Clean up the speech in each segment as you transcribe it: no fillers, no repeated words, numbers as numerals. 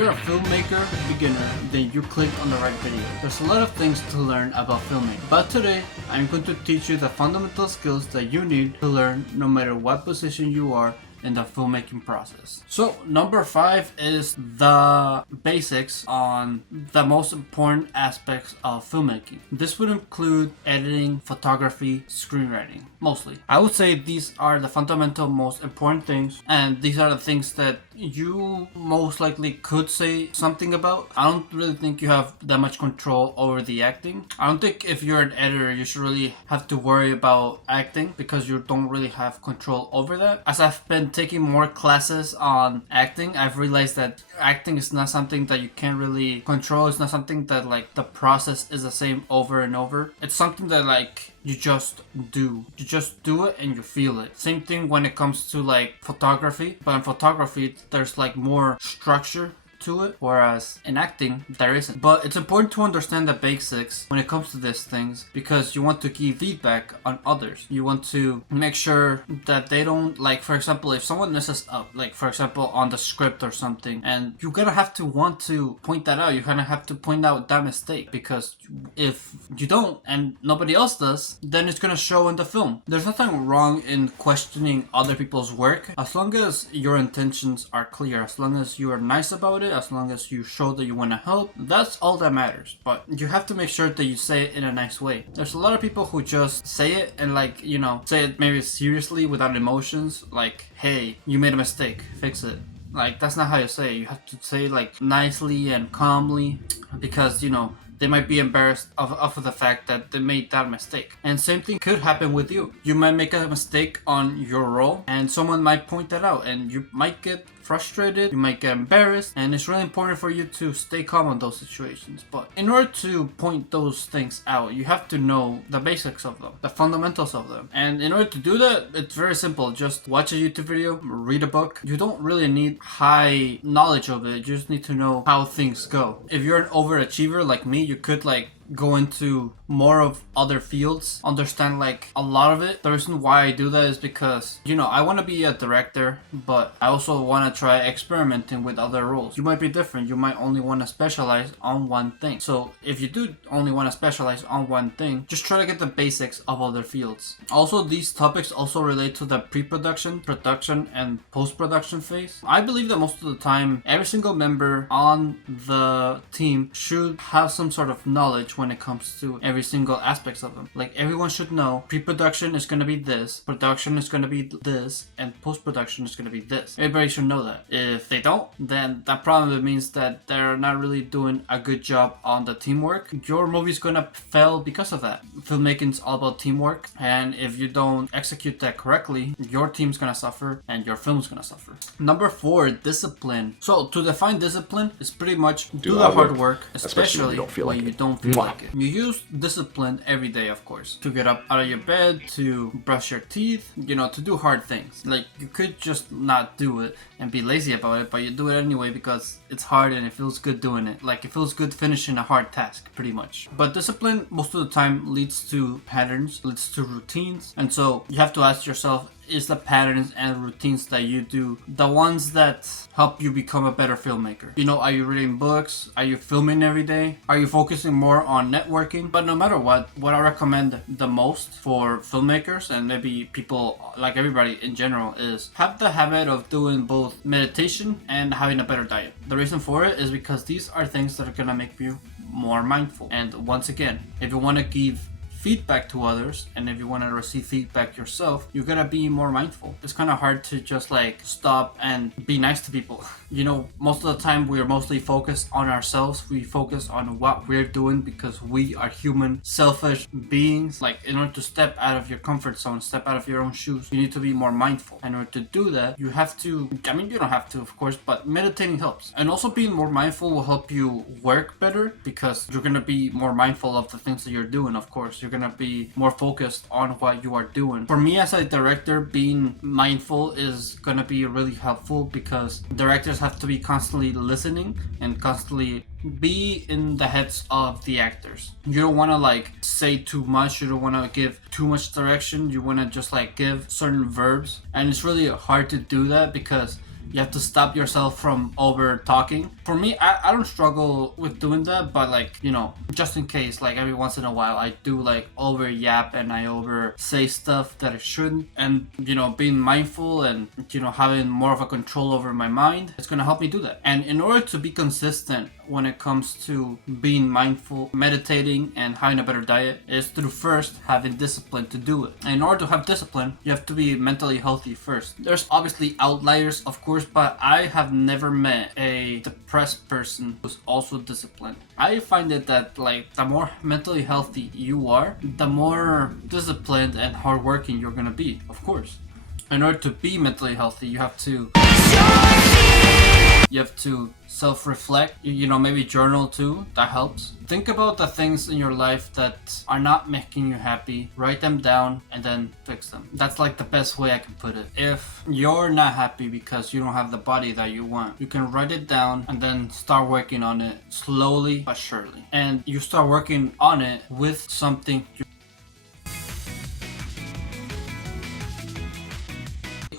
you're a filmmaker beginner, then you click on the right video. There's a lot of things to learn about filming, but today I'm going to teach you the fundamental skills that you need to learn no matter what position you are in the filmmaking process. So number 5 is the basics on the most important aspects of filmmaking. This would include editing, photography, screenwriting, mostly. I would say these are the fundamental most important things, and these are the things that you most likely could say something about. I don't really think you have that much control over the acting. I don't think if you're an editor you should really have to worry about acting because you don't really have control over that. As I've been taking more classes on acting, I've realized that acting is not something that you can really control. It's not something that like the process is the same over and over. It's something that like you just do it and you feel it. Same thing when it comes to like photography, but in photography there's like more structure to it, whereas in acting there isn't. But it's important to understand the basics when it comes to these things because you want to give feedback on others. You want to make sure that they don't, like for example, if someone messes up, like for example on the script or something, and you're gonna have to want to point that out. You're gonna have to point out that mistake, because if you don't and nobody else does, then it's gonna show in the film. There's nothing wrong in questioning other people's work as long as your intentions are clear, as long as you are nice about it, as long as you show that you want to help. That's all that matters. But you have to make sure that you say it in a nice way. There's a lot of people who just say it and like, you know, say it maybe seriously without emotions, like, hey, you made a mistake, fix it. Like, that's not how you say it. You have to say it like nicely and calmly, because, you know, they might be embarrassed of the fact that they made that mistake. And same thing could happen with you. You might make a mistake on your role and someone might point that out and you might get frustrated, you might get embarrassed, and it's really important for you to stay calm in those situations. But in order to point those things out, you have to know the basics of them, the fundamentals of them. And in order to do that, it's very simple. Just watch a YouTube video, read a book. You don't really need high knowledge of it. You just need to know how things go. If you're an overachiever like me, you could like go into more of other fields, understand like a lot of it. The reason why I do that is because, you know, I want to be a director, but I also want to try experimenting with other roles. You might be different. You might only want to specialize on one thing. So if you do only want to specialize on one thing, just try to get the basics of other fields. Also, these topics also relate to the pre-production, production, and post-production phase. I believe that most of the time, every single member on the team should have some sort of knowledge when it comes to every single aspects of them. Like, everyone should know pre-production is going to be this, production is going to be this, and post-production is going to be this. Everybody should know that. If they don't, then that probably means that they're not really doing a good job on the teamwork. Your movie's going to fail because of that. Filmmaking is all about teamwork, and if you don't execute that correctly, your team's going to suffer and your film's going to suffer. Number 4, discipline. So to define discipline is pretty much do the hard work, especially when you don't feel like it. You use discipline every day, of course, to get up out of your bed, to brush your teeth, you know, to do hard things. Like, you could just not do it and be lazy about it, but you do it anyway because it's hard and it feels good doing it. Like, it feels good finishing a hard task, pretty much. But discipline most of the time leads to patterns, leads to routines, and so you have to ask yourself, is the patterns and routines that you do the ones that help you become a better filmmaker? You know, are you reading books? Are you filming every day? Are you focusing more on networking? But no matter what I recommend the most for filmmakers and maybe people like everybody in general is have the habit of doing both meditation and having a better diet. The reason for it is because these are things that are gonna make you more mindful. And once again, if you want to give feedback to others and if you want to receive feedback yourself, you gotta be more mindful. It's kind of hard to just like stop and be nice to people. You know, most of the time we are mostly focused on ourselves. We focus on what we're doing because we are human, selfish beings. Like, in order to step out of your comfort zone, step out of your own shoes, you need to be more mindful. In order to do that, you have to, I mean, you don't have to, of course, but meditating helps. And also being more mindful will help you work better because you're gonna be more mindful of the things that you're doing, of course. You're gonna be more focused on what you are doing. For me as a director, being mindful is gonna be really helpful because directors have to be constantly listening and constantly be in the heads of the actors. You don't want to like say too much, you don't want to give too much direction, you want to just like give certain verbs, and it's really hard to do that because You have to stop yourself from over talking. For me, I don't struggle with doing that, but like, you know, just in case, like every once in a while I do like over yap and I over say stuff that I shouldn't. And, you know, being mindful and, you know, having more of a control over my mind, it's gonna help me do that. And in order to be consistent when it comes to being mindful, meditating, and having a better diet, is through first having discipline to do it. And in order to have discipline, you have to be mentally healthy first. There's obviously outliers, of course, but I have never met a depressed person who's also disciplined. I find it that like the more mentally healthy you are, the more disciplined and hardworking you're gonna be, of course. In order to be mentally healthy, you have to self-reflect, you know, maybe journal too. That helps. Think about the things in your life that are not making you happy, write them down, and then fix them. That's like the best way I can put it. If you're not happy because you don't have the body that you want, you can write it down and then start working on it slowly but surely. And you start working on it with something you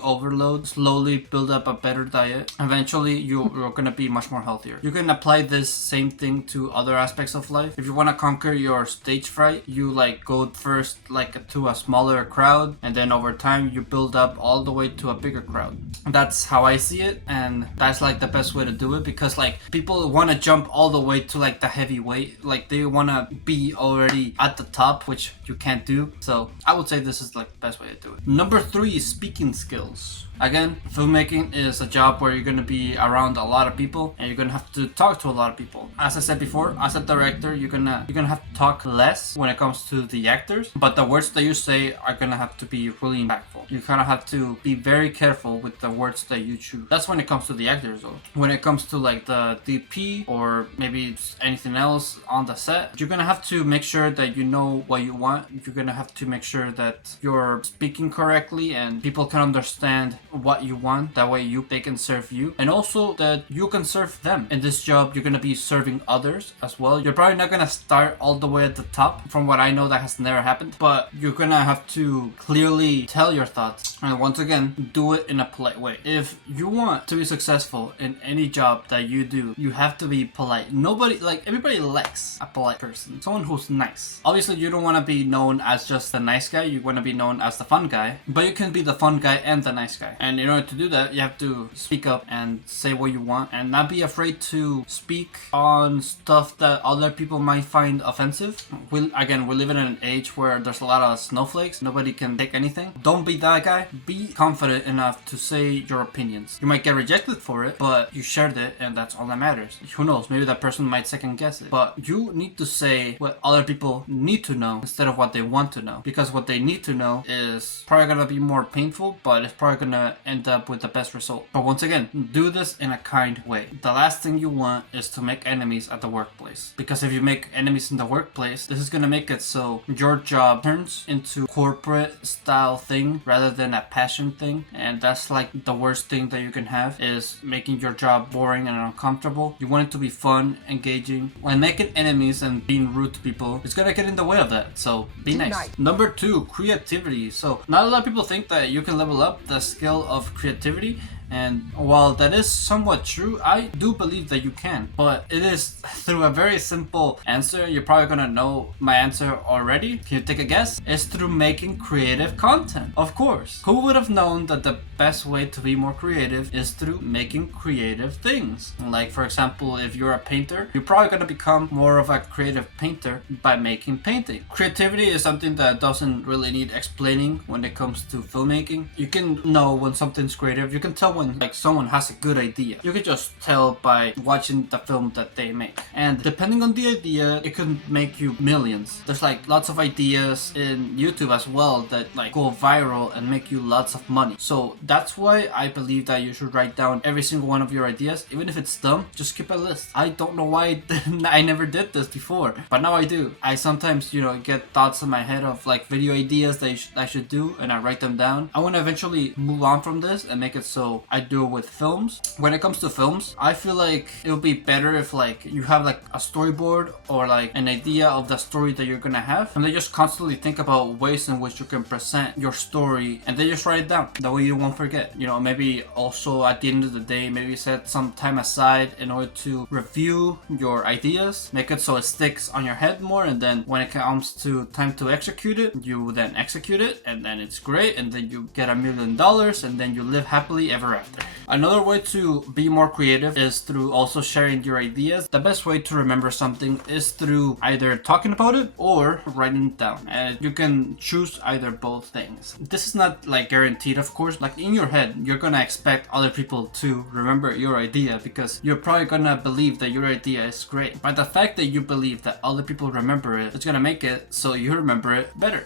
overload, slowly build up a better diet. Eventually you're gonna be much more healthier. You can apply this same thing to other aspects of life. If you want to conquer your stage fright, you like go first like to a smaller crowd, and then over time you build up all the way to a bigger crowd. That's how I see it, and that's like the best way to do it, because like people want to jump all the way to like the heavyweight, like they want to be already at the top, which you can't do. So I would say this is like the best way to do it. Number 3 is speaking skills. Again, filmmaking is a job where you're going to be around a lot of people and you're going to have to talk to a lot of people. As I said before, as a director, you're gonna have to talk less when it comes to the actors, but the words that you say are going to have to be really impactful. You kind of have to be very careful with the words that you choose. That's when it comes to the actors though. When it comes to like the DP or maybe anything else on the set, you're going to have to make sure that you know what you want. You're going to have to make sure that you're speaking correctly and people can understand what you want. That way they can serve you, and also that you can serve them. In this job, you're gonna be serving others as well. You're probably not gonna start all the way at the top. From what I know, that has never happened, but you're gonna have to clearly tell your thoughts, and once again, do it in a polite way. If you want to be successful in any job that you do, you have to be polite. Everybody likes a polite person, someone who's nice. Obviously, you don't want to be known as just the nice guy. You want to be known as the fun guy, but you can be the fun guy and the nice guy. And in order to do that, you have to speak up and say what you want and not be afraid to speak on stuff that other people might find offensive. We live in an age where there's a lot of snowflakes. Nobody can take anything. Don't be that guy. Be confident enough to say your opinions. You might get rejected for it, but you shared it and that's all that matters. Who knows? Maybe that person might second guess it. But you need to say what other people need to know instead of what they want to know. Because what they need to know is probably going to be more painful, but it's probably going to end up with the best result. But once again, do this in a kind way. The last thing you want is to make enemies at the workplace, because if you make enemies in the workplace, this is going to make it so your job turns into corporate style thing rather than a passion thing, and that's like the worst thing that you can have, is making your job boring and uncomfortable. You want it to be fun, engaging. When making enemies and being rude to people, it's going to get in the way of that, so be nice. Number 2, creativity. So not a lot of people think that you can level up the skill of creativity, and while that is somewhat true, I do believe that you can, but it is through a very simple answer. You're probably gonna know my answer already. Can you take a guess? It's through making creative content. Of course. Who would have known that the best way to be more creative is through making creative things? Like, for example, if you're a painter, you're probably gonna become more of a creative painter by making painting. Creativity is something that doesn't really need explaining when it comes to filmmaking. You can know when something's creative. You can tell when like someone has a good idea. You can just tell by watching the film that they make. And depending on the idea, it can make you millions. There's like lots of ideas in YouTube as well that like go viral and make you lots of money. So that's why I believe that you should write down every single one of your ideas. Even if it's dumb, just keep a list. I don't know why I never did this before, but now I do. I sometimes, get thoughts in my head of like video ideas that I should do, and I write them down. I want to eventually move on from this and make it so I do with films. When it comes to films, I feel like it would be better if like you have like a storyboard or like an idea of the story that you're gonna have, and then just constantly think about ways in which you can present your story, and then just write it down. That way you won't forget. You know, maybe also at the end of the day, maybe set some time aside in order to review your ideas, make it so it sticks on your head more, and then when it comes to time to execute it, you then execute it, and then it's great, and then you get $1 million, and then you live happily ever after. Another way to be more creative is through also sharing your ideas. The best way to remember something is through either talking about it or writing it down, and you can choose either both things. This is not like guaranteed, of course. Like in your head, you're gonna expect other people to remember your idea because you're probably gonna believe that your idea is great. But the fact that you believe that other people remember it, it's gonna make it so you remember it better.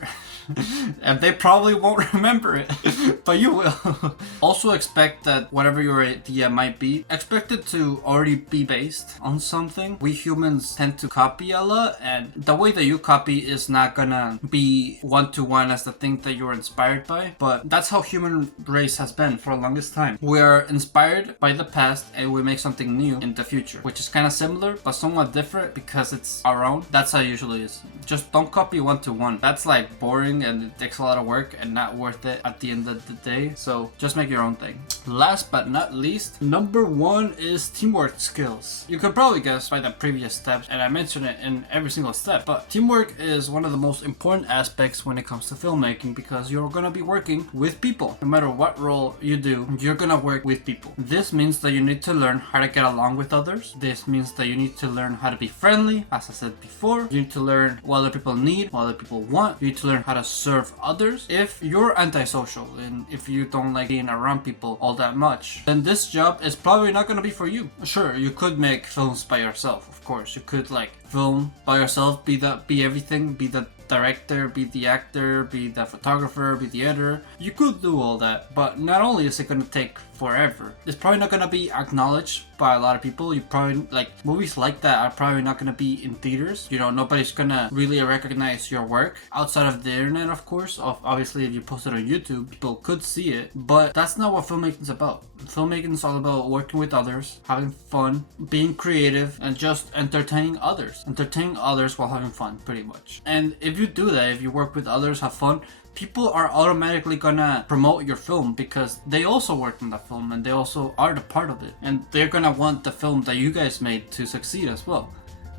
And they probably won't remember it, but you will. Also expect that whatever your idea might be, expect it to already be based on something. We humans tend to copy a lot, and the way that you copy is not gonna be one-to-one as the thing that you're inspired by, but that's how human race has been for the longest time. We are inspired by the past and we make something new in the future, which is kind of similar but somewhat different because it's our own. That's how it usually is. Just don't copy one-to-one. That's like boring and it takes a lot of work and not worth it at the end of the day. So just make your own thing. Last but not least, number 1 is teamwork skills. You could probably guess by the previous steps, and I mentioned it in every single step, but teamwork is one of the most important aspects when it comes to filmmaking because you're gonna be working with people. No matter what role you do, you're gonna work with people. This means that you need to learn how to get along with others. This means that you need to learn how to be friendly, as I said before. You need to learn what other people need, what other people want. You need to learn how to serve others. If you're antisocial and if you don't like being around people all that much, then this job is probably not going to be for you. Sure, you could make films by yourself, of course. You could like film by yourself, be everything, be the director, be the actor, be the photographer, be the editor. You could do all that, but not only is it going to take forever, it's probably not going to be acknowledged by a lot of people. You probably, like, movies like that are probably not going to be in theaters. You know, nobody's going to really recognize your work outside of the internet, of course. Obviously, if you post it on YouTube, people could see it, but that's not what filmmaking is about. Filmmaking is all about working with others, having fun, being creative, and just entertaining others. Entertaining others while having fun, pretty much. And if you do that, if you work with others, have fun, people are automatically gonna promote your film because they also worked on the film and they also are the part of it. And they're gonna want the film that you guys made to succeed as well.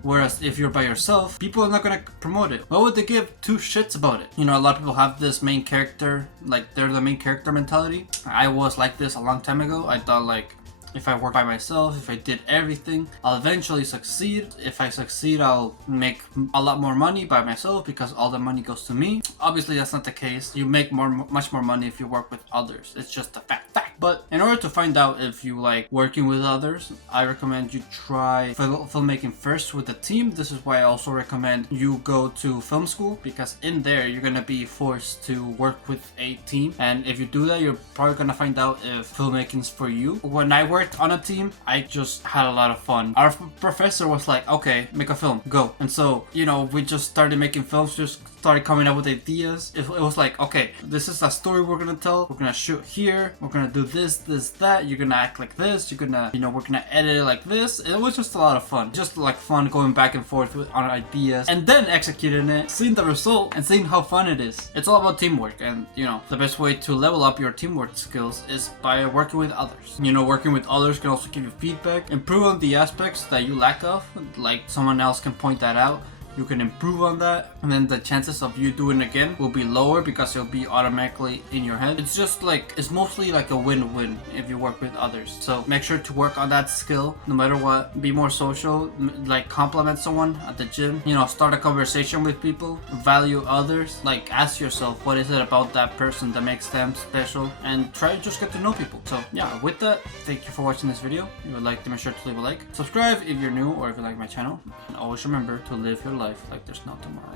Whereas if you're by yourself, people are not gonna promote it. Why would they give two shits about it? You know, a lot of people have this main character, like they're the main character mentality. I was like this a long time ago. I thought like, if I work by myself, if I did everything, I'll eventually succeed. If I succeed, I'll make a lot more money by myself because all the money goes to me. Obviously, that's not the case. You make much more money if you work with others. It's just a fact. But in order to find out if you like working with others, I recommend you try filmmaking first with a team. This is why I also recommend you go to film school, because in there you're gonna be forced to work with a team. And if you do that, you're probably gonna find out if filmmaking's for you. When I worked on a team, I just had a lot of fun. Our professor was like, okay, make a film, go. And so, you know, we just started making films, just started coming up with ideas. It was like, okay, this is a story we're gonna tell. We're gonna shoot here. We're gonna do this, that. You're gonna act like this. You're gonna, you know, we're gonna edit it like this. It was just a lot of fun. Just like fun going back and forth on ideas and then executing it, seeing the result and seeing how fun it is. It's all about teamwork. And, you know, the best way to level up your teamwork skills is by working with others. You know, working with others can also give you feedback, improve on the aspects that you lack of, like someone else can point that out. You can improve on that, and then the chances of you doing it again will be lower because it'll be automatically in your head. It's just like, it's mostly like a win-win if you work with others. So make sure to work on that skill no matter what. Be more social, like compliment someone at the gym, you know, start a conversation with people, value others, like ask yourself what is it about that person that makes them special, and try to just get to know people. So yeah, with that, thank you for watching this video. If you would like to, make sure to leave a like, subscribe if you're new or if you like my channel, and always remember to live your life like there's no tomorrow.